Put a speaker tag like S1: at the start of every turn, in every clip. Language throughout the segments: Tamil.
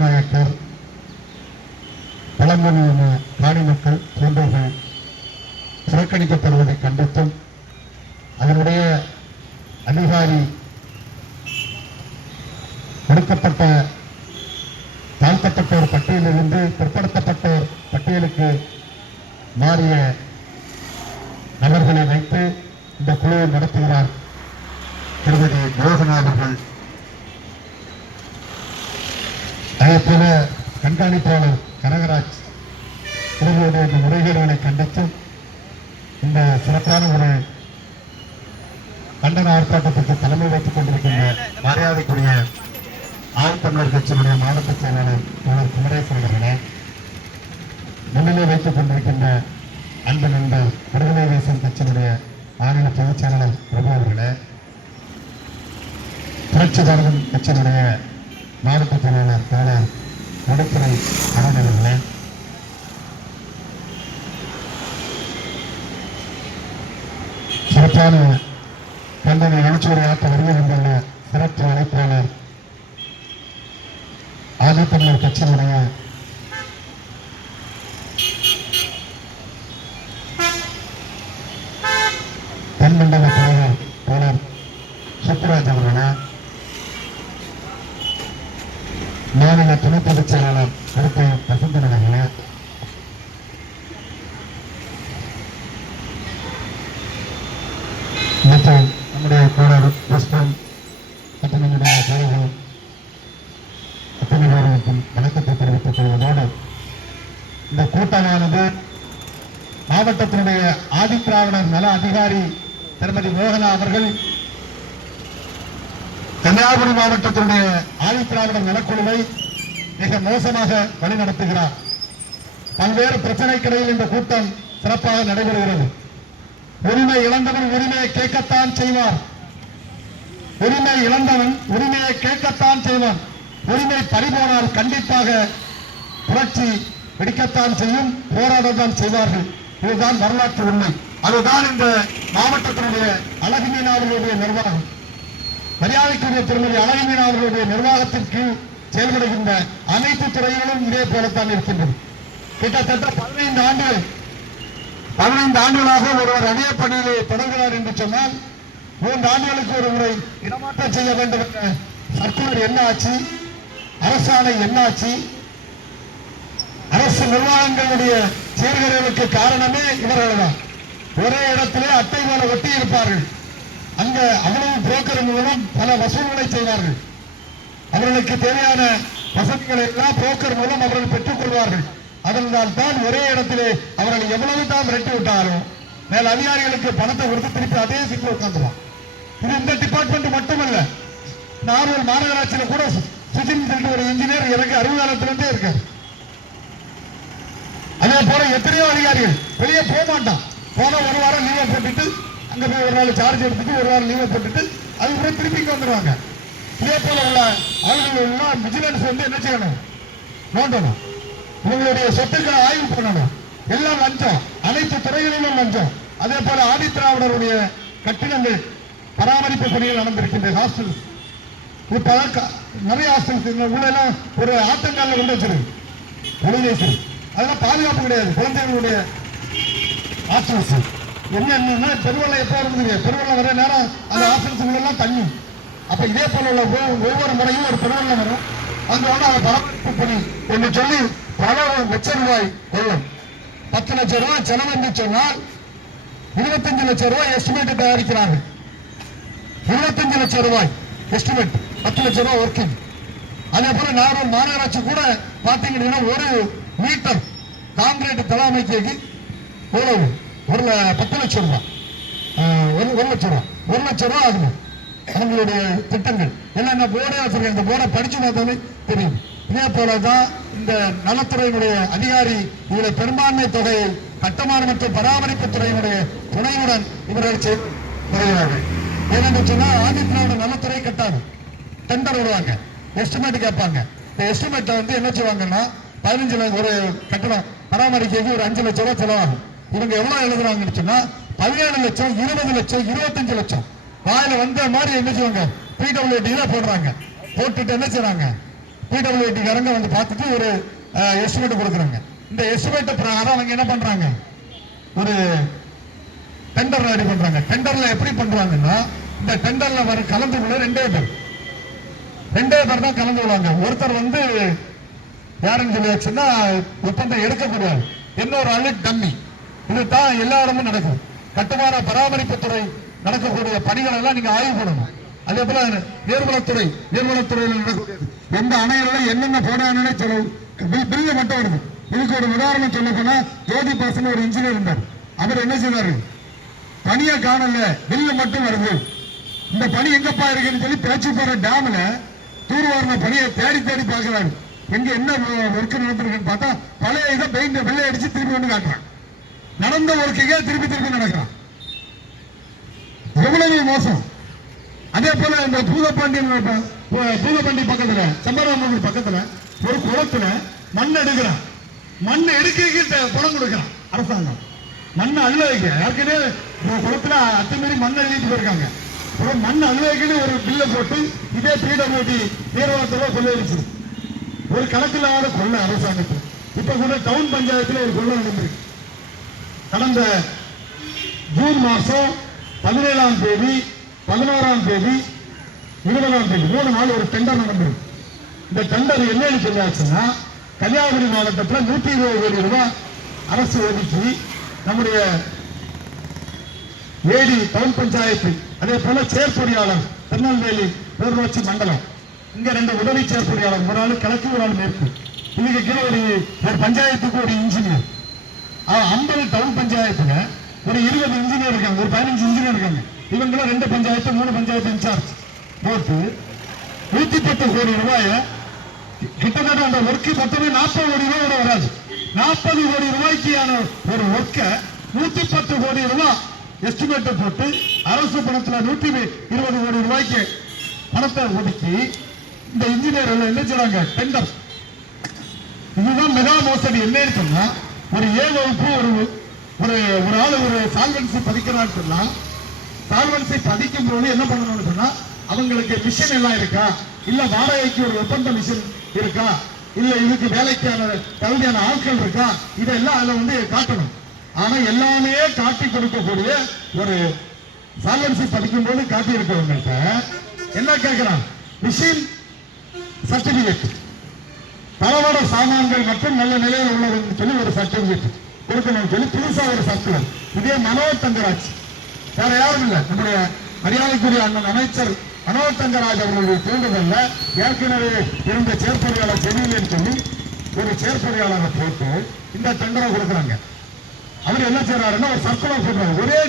S1: நாயக்கர் பழங்குடியின காணி மக்கள் போன்றவர்கள் புறக்கணிக்கப்படுவதை கண்டித்தும் அதனுடைய அதிகாரி கொடுக்கப்பட்ட தாழ்த்தப்பட்டோர் பட்டியலிலிருந்து பிற்படுத்தப்பட்டோர் பட்டியலுக்கு மாறிய நபர்களை வைத்து இந்த குழுவை நடத்துகிறார் திருமதி யோகனா அவர்கள் அதே போல கண்காணிப்பாளர் கனகராஜ் இவர்களுடைய இந்த முறைகேடுகளை கண்டித்து இந்த சிறப்பான ஒரு கண்டன ஆர்ப்பாட்டத்திற்கு தலைமை வைத்துக் கொண்டிருக்கின்ற மரியாதைக்குரிய ஆண் தமிழர் கட்சியினுடைய மாவட்ட செயலாளர் தோழர் குமரேசன் அவர்களே முன்னிலை வைத்துக் கொண்டிருக்கின்ற அன்பு நண்பர் விடுதலை தேசம் கட்சியினுடைய மாநில பொதுச் செயலாளர் பிரபு அவர்களே புரட்சி பாரதம் கட்சியினுடைய மாவட்ட செயலாளர் தோழர் நடுத்துறை அருண் சிறப்பான கண்டன எழுச்சியுரை ஆற்ற வருகை வந்துள்ள சிறப்பு அழைப்பாளர். ஆதித்தமிழர் கட்சியினுடைய தென்மண்டல தலைவர் தோழர் சுப்புராஜ் அவர்களே மாநில துணை பொதுச் செயலாளர் கருத்தை வசந்தன் அவர்களே நேற்று நம்முடைய தோழர் புஷ்பம் மற்றும் நம்முடைய தோழர்கள் அத்தனை பேருக்கும் வணக்கத்தை தெரிவித்துக் கொள்வதோடு இந்த கூட்டமானது மாவட்டத்தினுடைய ஆதித்திராவிடர் நல அதிகாரி திருமதி மோகனா அவர்கள் கன்னியாகுமரி மாவட்டத்தினுடைய ஆதித்திராவிடர் நலக்குழுவை மிக மோசமாக வழிநடத்துகிறார். பல்வேறு பிரச்சனைக்கிடையில் இந்த கூட்டம் சிறப்பாக நடைபெறுகிறது. உரிமை இழந்தவன் உரிமையை கேட்கத்தான் செய்வார். உரிமை இழந்தவன் உரிமையை கேட்கத்தான் செய்வான். உரிமை பறிபோனால் கண்டிப்பாக புரட்சி வெடிக்கத்தான் செய்யும் போராடத்தான் செய்வார்கள். இதுதான் வரலாற்று உண்மை. அதுதான் இந்த மாவட்டத்தினுடைய அழகு மீனாவர்களுடைய நிர்வாகம். மரியாதைக்குரிய திருமதி அழகு மீனாவர்களுடைய கீழ் செயல்படுகின்ற அனைத்து துறைகளும் இதே போலத்தான் இருக்கின்றது. கிட்டத்தட்ட பதினைந்து ஆண்டுகள் பதினைந்து ஆண்டுகளாக ஒருவர் அதே பணியிலே தொடர்கிறார் என்று சொன்னால் மூன்று ஆண்டுகளுக்கு ஒரு முறை இடமாற்றம் செய்ய வேண்டும் என்ற சர்க்குலர் என்ன ஆச்சு? அரசாணை என்ன ஆச்சு? அரசு நிர்வாகங்களுடைய சீர்கேடுகளுக்கு காரணமே இவர்கள் தான் ஒரே இடத்திலே அட்டை போல ஒட்டி இருப்பார்கள். அங்க அவ்வளவு புரோக்கர் மூலம் பல வசூல்களை செய்வார்கள். அவர்களுக்கு தேவையான வசதிகளை எல்லாம் புரோக்கர் மூலம் அவர்கள் பெற்றுக் கொள்வார்கள். அதனால் தான் ஒரே இடத்திலே அவர்கள் எவ்வளவு தான் விரட்டி விட்டாலும் மேல் அதிகாரிகளுக்கு பணத்தை கொடுத்து திருப்பி அதே சீட்டில் உட்காந்துருவான் இது இந்த டிபார்ட்மெண்ட் மட்டுமல்ல. நார்மல் மாநகராட்சியில கூட சு- சுஜின் சொல்லிட்டு ஒரு இன்ஜினியர் எனக்கு அறிவுகாலத்திலிருந்தே இருக்காரு. அதே போல எத்தனையோ அதிகாரிகள் வெளியே போக மாட்டான். போன ஒரு வாரம் லீவை போட்டுட்டு அங்க போய் ஒரு நாள் சார்ஜ் எடுத்துட்டு ஒரு வாரம் லீவை போட்டுட்டு அதுக்கப்புறம் திருப்பி இங்க வந்துருவாங்க. இதே போல உள்ள ஆளுநர்கள் எல்லாம் விஜிலன்ஸ் வந்து என்ன செய்யணும்? நோண்டணும். உங்களுடைய சொத்துக்களை ஆய்வு பண்ணணும். எல்லாம் லஞ்சம். அனைத்து துறைகளிலும் லஞ்சம். அதே போல ஆதித்திராவிடருடைய கட்டிடங்கள் பராமரிப்பு பணிகள் நடந்திருக்கின்ற ஹாஸ்டல் இப்ப க- நிறைய ஹாஸ்டல்ஸ் உள்ளெல்லாம் ஒரு ஆத்தங்கால கொண்டு வச்சிருக்கு. அதெல்லாம் பாதுகாப்பு கிடையாது. குழந்தைகளுடைய ஹாஸ்டல்ஸ் என்னன்னா பெருவெள்ளம் எப்போ இருந்தது? பெருவெள்ளம் வர நேரம் அந்த ஹாஸ்டல்ஸ் தண்ணி. அப்ப இதே போல உள்ள ஒவ்வொரு- ஒவ்வொரு முறையும் ஒரு பெருவெள்ளம் வரும். அந்த அதை பராமரிப்பு பணி. என்று சொல்லி பல லட்சம் ரூபாய் கொள்ளும். பத்து லட்சம் ரூபாய் செலவு என்று சொன்னால் இருபத்தஞ்சு லட்சம் ரூபாய் எஸ்டிமேட் தயாரிக்கிறார்கள். இருபத்தஞ்சு லட்சம் ரூபாய் எஸ்டிமேட் பத்து லட்சம் ரூபாய் ஒர்க்கிங் அதே போல நாகூர் மாநகராட்சி கூட பாத்தீங்கன்னா ஒரு மீட்டர் காங்கிரீட் தலைமைக்கு எவ்வளவு? ஒரு பத்து லட்சம் ரூபாய் ஒரு ஒரு லட்சம் ரூபாய் ஒரு லட்சம் ரூபாய் ஆகும் அவங்களுடைய திட்டங்கள். என்னென்ன போர்டே வச்சிருக்காங்க இந்த போர்டை படிச்சு பார்த்தாலே தெரியும். இதே போலதான் இந்த நலத்துறையினுடைய அதிகாரி இவருடைய பெரும்பான்மை தொகையை கட்டுமான மற்றும் பராமரிப்பு துறையினுடைய துணையுடன் இவர்கள் செய்து வருகிறார்கள். ஏனென்று சொன்னால் ஆதித்யநாத நலத்துறை கட்டாது. டெண்டர் விடுவாங்க எஸ்டிமேட் கேட்பாங்க. இந்த எஸ்டிமேட்டை வந்து என்ன செய்வாங்கன்னா பதினஞ்சு லட்சம் ஒரு கட்டணம் பராமரிக்கிறதுக்கு ஒரு அஞ்சு லட்சம் ரூபாய் செலவாகும். இவங்க எவ்வளவு எழுதுறாங்கன்னு சொன்னா பதினேழு லட்சம் இருபது லட்சம் இருபத்தஞ்சு லட்சம். வாயில வந்த மாதிரி என்ன செய்வாங்க பிடபிள்யூடியில போடுறாங்க. போட்டுட்டு என்ன செய்யறாங்க பிடபிள்யூடி காரங்க வந்து பார்த்துட்டு ஒரு எஸ்டிமேட் கொடுக்குறாங்க. இந்த எஸ்டிமேட் பிரகாரம் அவங்க என்ன பண்ணுறாங்க ஒரு டெண்டர் ரெடி பண்ணுறாங்க டெண்டரில் எப்படி பண்ணுறாங்கன்னா இந்த டெண்டரில் வர கலந்துக்குள்ள ரெண்டே பேர். ரெண்டே பேர் தான் கலந்து கொள்வாங்க. ஒருத்தர் வந்து யாருன்னு சொல்லியாச்சுன்னா ஒப்பந்தம் எடுக்கக்கூடாது. இன்னொரு ஆளு டம்மி இதுதான் எல்லா இடமும் நடக்கும். கட்டுமான பராமரிப்பு துறை நடக்கக்கூடிய பணிகள் எல்லாம் நீங்க ஆய்வு பண்ணணும். அதே போல நீர்வளத்துறை நீர்வளத்துறையில் நடக்கக்கூடியது எந்த அணையில என்னென்ன போடான்னு செலவு பில்லு மட்டும் வருது. இதுக்கு ஒரு உதாரணம் சொல்ல போனா ஜோதி பாசன் ஒரு இன்ஜினியர் இருந்தார். அவர் என்ன செய்தாரு? பணியை காணல பில்லு மட்டும் வருது. இந்த பணி எங்கப்பா இருக்குன்னு சொல்லி பேச்சு போற டேம்ல தூர்வாரண பணியை தேடி தேடி பாக்குறாரு எங்க என்ன ஒர்க் நடந்திருக்குன்னு பார்த்தா பழைய இதை பெயிண்ட் வெள்ளை அடிச்சு திருப்பி வந்து காட்டுறான். நடந்த ஒர்க்குக்கே திருப்பி திருப்பி நடக்கிறான். எவ்வளவு மோசம். அதே போல இந்த பூதப்பாண்டி பூதப்பாண்டி பக்கத்துல சம்பராமூர் பக்கத்துல ஒரு குளத்துல மண் எடுக்கிறான். மண் எடுக்க பணம் கொடுக்கிறான் அரசாங்கம். மண் அள்ள வைக்க ஏற்கனவே குளத்துல அத்துமீறி மண் அள்ளிட்டு போயிருக்காங்க. அப்புறம் மண் அள்ள ஒரு பில்ல போட்டு இதே பிடபிள்யூடி நீர்வளத்துல கொள்ளையடிச்சு. ஒரு கணக்கில் ஆகாத கொள்ளை அரசாங்கத்தில் இப்ப கூட டவுன் பஞ்சாயத்தில் ஒரு கொள்ளை நடந்திருக்கு. கடந்த ஜூன் மாசம் பதினேழாம் தேதி பதினாறாம் தேதி இருபதாம் தேதி மூணு நாள் ஒரு டெண்டர் நடந்தது. இந்த டெண்டர் என்னன்னு சொல்லியாச்சுன்னா கன்னியாகுமரி மாவட்டத்தில் நூத்தி இருபது கோடி ரூபாய் அரசு ஒதுக்கி நம்முடைய ஏடி டவுன் பஞ்சாயத்து அதே போல செயற்பொறியாளர் திருநெல்வேலி பேரூராட்சி மண்டலம் இங்க ரெண்டு உதவி செயற்பொறியாளர் ஒரு ஆள் கிழக்கு ஒரு ஆள் மேற்கு. இதுக்கு கீழே ஒரு ஒரு பஞ்சாயத்துக்கு ஒரு இன்ஜினியர் ஐம்பது டவுன் பஞ்சாயத்துல ஒரு இருபது இன்ஜினியர் இருக்காங்க ஒரு பதினஞ்சு இன்ஜினியர் இருக்காங்க. இவங்களும் ரெண்டு பஞ்சாயத்து மூணு பஞ்சாயத்து இன்சார்ஜ். போட்டு நூத்தி பத்து கோடி ரூபாய கிட்டத்தட்ட அந்த ஒர்க்கு மொத்தமே நாற்பது கோடி ரூபாய் கூட வராது. நாற்பது கோடி ரூபாய்க்கான ஒரு ஒர்க்கை நூத்தி பத்து கோடி ரூபாய் எஸ்டிமேட்டை போட்டு அரசு பணத்துல நூத்தி இருபது கோடி ரூபாய்க்கு பணத்தை ஒதுக்கி இந்த இன்ஜினியர் என்ன செய்றாங்க? டெண்டர் இதுதான் மெகா மோசடி. என்னன்னு சொன்னா ஒரு ஏ வகுப்பு ஒரு ஒரு ஒரு ஆள் ஒரு சால்வன்சி பதிக்கிறான்னு சொன்னா சால்வன்சி பதிக்கும் போது என்ன பண்ணணும்னு சொன்னா அவங்களுக்கு மிஷின் எல்லாம் இருக்கா? இல்ல வாடகைக்கு ஒரு ஒப்பந்த மிஷின் இருக்கா? இல்ல இதுக்கு வேலைக்கான தகுதியான ஆட்கள் இருக்கா? இதெல்லாம் அதுல வந்து காட்டணும். ஆனா எல்லாமே காட்டி கொடுக்கக்கூடிய ஒரு சால்வன்சி பதிக்கும் போது காட்டி இருக்கவங்கள்ட்ட என்ன கேட்கிறான் மிஷின் சர்டிபிகேட் தளவாட சாமான்கள் மற்றும் நல்ல நிலையில் உள்ளதுன்னு சொல்லி ஒரு சர்டிபிகேட் கொடுக்கணும்னு சொல்லி புதுசா ஒரு சர்க்குலர் இதே மனோ தங்கராஜ். வேற யாரும் இல்லை. நம்முடைய மரியாதைக்குரிய அண்ணன் அமைச்சர் மனோத்தங்கராஜ் அவர்களுடைய தூண்டுதல்ல. ஏற்கனவே இருந்த செயற்பொறியாளர் செவிலின்னு சொல்லி ஒரு செயற்பொறியாளரை போட்டு இந்த டெண்டரை கொடுக்குறாங்க. அவர் என்ன செய்யறாருன்னா ஒரு சர்க்குலர் சொல்றாரு. ஒரே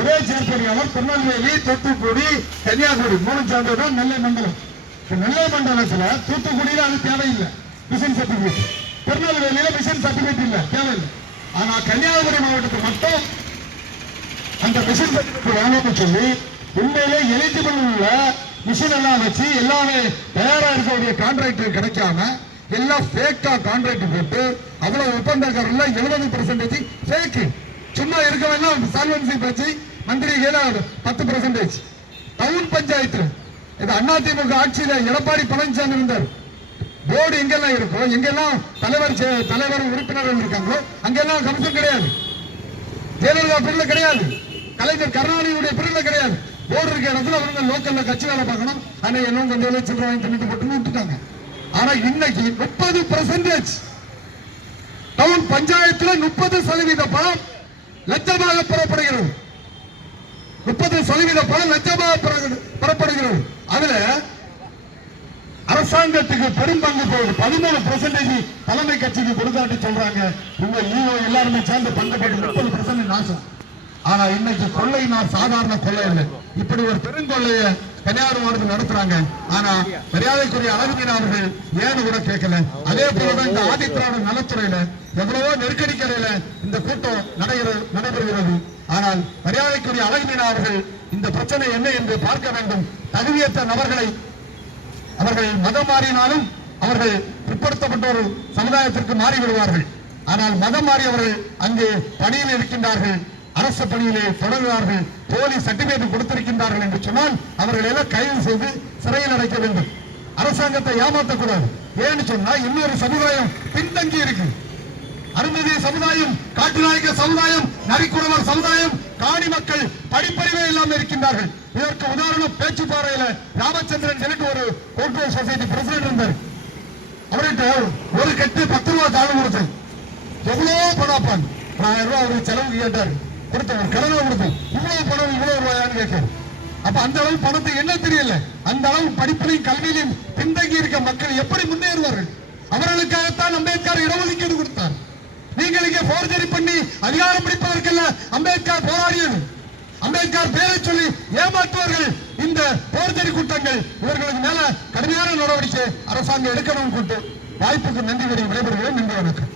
S1: ஒரே செயற்பொறியாளர் திருநெல்வேலி தூத்துக்குடி கன்னியாகுமரி மூணு சேர்ந்ததுதான் நெல்லை மண்டலம். நெல்லை மண்டலத்துல தூத்துக்குடியில அது தேவையில்லை. மிஷன் சர்டிபிகேட் திருநெல்வேலியில மிஷன் சர்டிபிகேட் இல்ல தேவையில்லை. ஆனா கன்னியாகுமரி மாவட்டத்துக்கு மட்டும் அந்த மிஷின் சர்டிபிகேட் வாங்கணும்னு சொல்லி உண்மையிலே எலிஜிபிள் உள்ள மிஷின் எல்லாம் வச்சு எல்லாமே தயாராக இருக்கக்கூடிய கான்ட்ராக்டர் கிடைக்காம எல்லாம் ஃபேக்காக கான்ட்ராக்ட் போட்டு அவ்வளோ ஒப்பந்தக்காரர்ல எழுபது பர்சன்டேஜ் ஃபேக்கு சும்மா இருக்கவெல்லாம் சால்வன்சி பேச்சு மந்திரி பத்து பர்சன்டேஜ் டவுன் பஞ்சாயத்து. இது அதிமுக ஆட்சியில எடப்பாடி பழனிசாமி இருந்தார். போர்டு எங்கெல்லாம் இருக்கோ எங்கெல்லாம் தலைவர் தலைவர் உறுப்பினர்கள் இருக்காங்களோ அங்கெல்லாம் கமிஷன் கிடையாது. ஜெயலலிதா பொருள் கிடையாது. கலைஞர் கருணாநிதியுடைய பிறந்த கிடையாது. போர்டு இருக்க இடத்துல அவங்க லோக்கல்ல கட்சி வேலை பார்க்கணும். ஆனா என்ன கொஞ்சம் வேலை சில்லறை வாங்கி போட்டுன்னு விட்டுட்டாங்க. ஆனா இன்னைக்கு முப்பது பர்சன்டேஜ் டவுன் பஞ்சாயத்துல முப்பது சதவீத பணம் லட்சமாக பெறப்படுகிறது. முப்பது சதவீத பணம் லட்சமாக பெறப்படுகிறது. அதுல அரசாங்கத்துக்கு பெரும் பங்கு போகுது. பதிமூணு பெர்சன்டேஜ் தலைமை கட்சிக்கு கொடுத்தாட்டு சொல்றாங்க. உங்க ஈவோ எல்லாருமே சேர்ந்து பங்கு போட்டு முப்பது பெர்சன்டேஜ் நாசம். ஆனா இன்னைக்கு கொள்ளை நான் சாதாரண கொள்ளை இல்லை. இப்படி ஒரு பெருங்கொள்ளைய கன்னியாகுமரி நடத்துறாங்க. ஆனா மரியாதைக்குரிய அழகுமீன் அவர்கள் ஏன்னு கூட கேட்கல. அதே போலதான் இந்த ஆதித்ராவிட நலத்துறையில எவ்வளவோ நெருக்கடிக்கரையில இந்த கூட்டம் நடைகிறது நடைபெறுகிறது. ஆனால் மரியாதைக்குரிய அழகுமீன் அவர்கள் இந்த பிரச்சனை என்ன என்று பார்க்க வேண்டும். தகுதியற்ற நபர்களை அவர்கள் மதம் மாறினாலும் அவர்கள் பிற்படுத்தப்பட்ட ஒரு சமுதாயத்திற்கு மாறிவிடுவார்கள். ஆனால் மதம் மாறியவர்கள் அங்கு பணியில் இருக்கின்றார்கள். அரசு பணியிலே தொடர்கிறார்கள் போலி சர்டிபிகேட் கொடுத்திருக்கின்றார்கள் என்று சொன்னால் அவர்கள் எல்லாம் கைது செய்து சிறையில் அடைக்க வேண்டும். அரசாங்கத்தை ஏமாற்றக்கூடாது. ஏன்னு சொன்னா இன்னொரு சமுதாயம் பின்தங்கி இருக்கு. அருந்ததிய சமுதாயம் காட்டுநாயக்க சமுதாயம் நரிக்குறவர் சமுதாயம் காணி மக்கள் படிப்பறிவே இல்லாமல் இருக்கின்றார்கள். இதற்கு உதாரணம் பேச்சுப்பாறையில ராமச்சந்திரன் சொல்லிட்டு ஒரு கோர்ட்ரோல் சொசைட்டி பிரசிடென்ட் இருந்தார். அவர்கிட்ட ஒரு கட்டு பத்து ரூபா தாழ்வு கொடுத்தேன். எவ்வளவு பணம் ஆயிரம் ரூபாய் அவருக்கு செலவுக்கு கேட்டாரு. கொடுத்தேன் ஒரு கடனை கொடுத்தேன் இவ்வளவு பணம் இவ்வளவு ரூபாயான்னு கேட்கும் அப்ப அந்த அளவு பணத்தை என்ன தெரியல? அந்த அளவு படிப்பிலையும் கல்வியிலையும் பின்தங்கி இருக்க மக்கள் எப்படி முன்னேறுவார்கள்? அவர்களுக்காகத்தான் அம்பேத்கர் இடஒதுக்கீடு கொடுத்தார். நீங்களுக்கே போர்ஜரி பண்ணி அதிகாரம் பிடிப்பதற்கல்ல அம்பேத்கர் போராடியது. அம்பேத்கர் பேரை சொல்லி ஏமாற்றுவார்கள். இந்த போர்ஜரி கூட்டங்கள் இவர்களுக்கு மேல கடுமையான நடவடிக்கை அரசாங்கம் எடுக்கணும் கூட்டு வாய்ப்புக்கு நன்றி கூறி விடைபெறுகிறேன். நன்றி வணக்கம்.